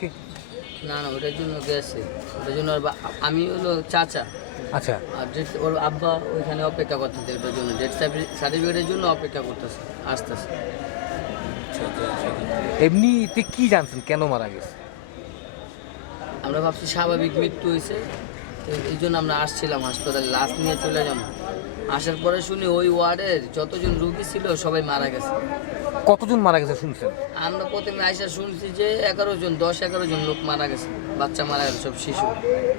কি? না না ওটার জন্য গেছে, ওটার জন্য আমি হলো চাচা। আচ্ছা, আর ওর আব্বা ওইখানে অপেক্ষা করতেছে, ওটার জন্য ডেথ সার্টিফিকেটের জন্য অপেক্ষা করতেছে, আসতেছে। এমনিতে কি জানছেন কেন মারা গেছে? আমরা ভাবছি স্বাভাবিক মৃত্যু হয়েছে, এই জন্য আমরা আসছিলাম হাসপাতালে, লাশ নিয়ে চলে যাব। আসার পরে শুনি ওই ওয়ার্ডের যতজন রুগী ছিল সবাই মারা গেছে। কতজন মারা গেছে শুনছেন? আমরা প্রথমে আইসা শুনছি যে 10-11 জন লোক মারা গেছে, বাচ্চা মারা গেছে, সব শিশু।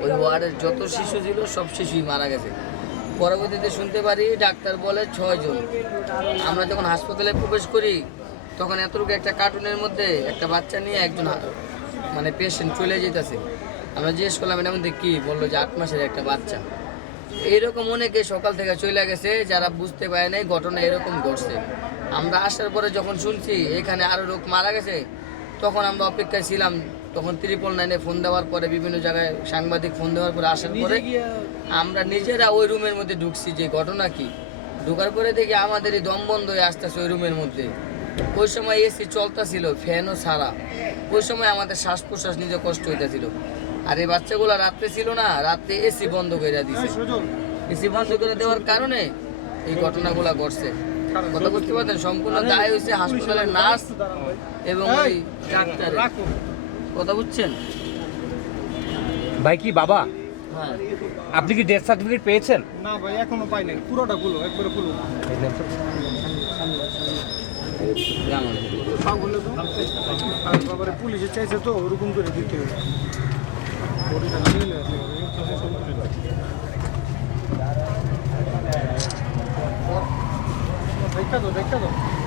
ওই ওয়ার্ডের যত শিশু ছিল সব শিশুই মারা গেছে। পরবর্তীতে শুনতে পারি ডাক্তার বলে 6 জন। আমরা যখন হাসপাতালে প্রবেশ করি তখন এতটুকু একটা কার্টুনের মধ্যে একটা বাচ্চা নিয়ে একজন মানে পেশেন্ট চলে যেতেছে। আমরা জিজ্ঞেস করলাম এটার মধ্যে কী, বললো যে 8 মাসের একটা বাচ্চা। এইরকম অনেকে সকাল থেকে চলে গেছে যারা বুঝতে পারে নাই ঘটনা এরকম ঘটছে। আমরা আসার পরে যখন শুনছি এখানে আরও লোক মারা গেছে, তখন আমরা অপেক্ষায় ছিলাম। তখন 999 ফোন দেওয়ার পরে, বিভিন্ন জায়গায় সাংবাদিক ফোন দেওয়ার পরে আসার পরে আমরা নিজেরা ওই রুমের মধ্যে ঢুকছি যে ঘটনা কি। ঢোকার পরে দেখি আমাদেরই দম বন্ধ হয়ে আসতেছে ওই রুমের মধ্যে। ওই সময় এসি চলতেছিল, ফ্যানও ছাড়া। ওই সময় আমাদের শ্বাস প্রশ্বাস নিজে কষ্ট হইতেছিল। আর এই বাচ্চাগুলো রাত্রে ছিল না, রাত্রে এসি বন্ধ করে দিয়েছে। এসি বন্ধ করে দেওয়ার কারণে এই ঘটনাগুলো ঘটছে। কথা বুঝতে পারছেন? সম্পূর্ণ দায় হয়েছে হাসপাতালের নার্স এবং ওই ডাক্তারের। কথা বুঝছেন? ভাই কি বাবা? হ্যাঁ। আপনি কি ডেথ সার্টিফিকেট পেয়েছেন? না ভাই, এখনো পাই নাই। পুরোটা খুলো, একবারে খুলো। সব হলে তো আর বাবারে পুলিশে চাইছে তো ওরকম করে দিতে হবে। বডিটা নিয়ে আসতে হবে। দেখা দাও।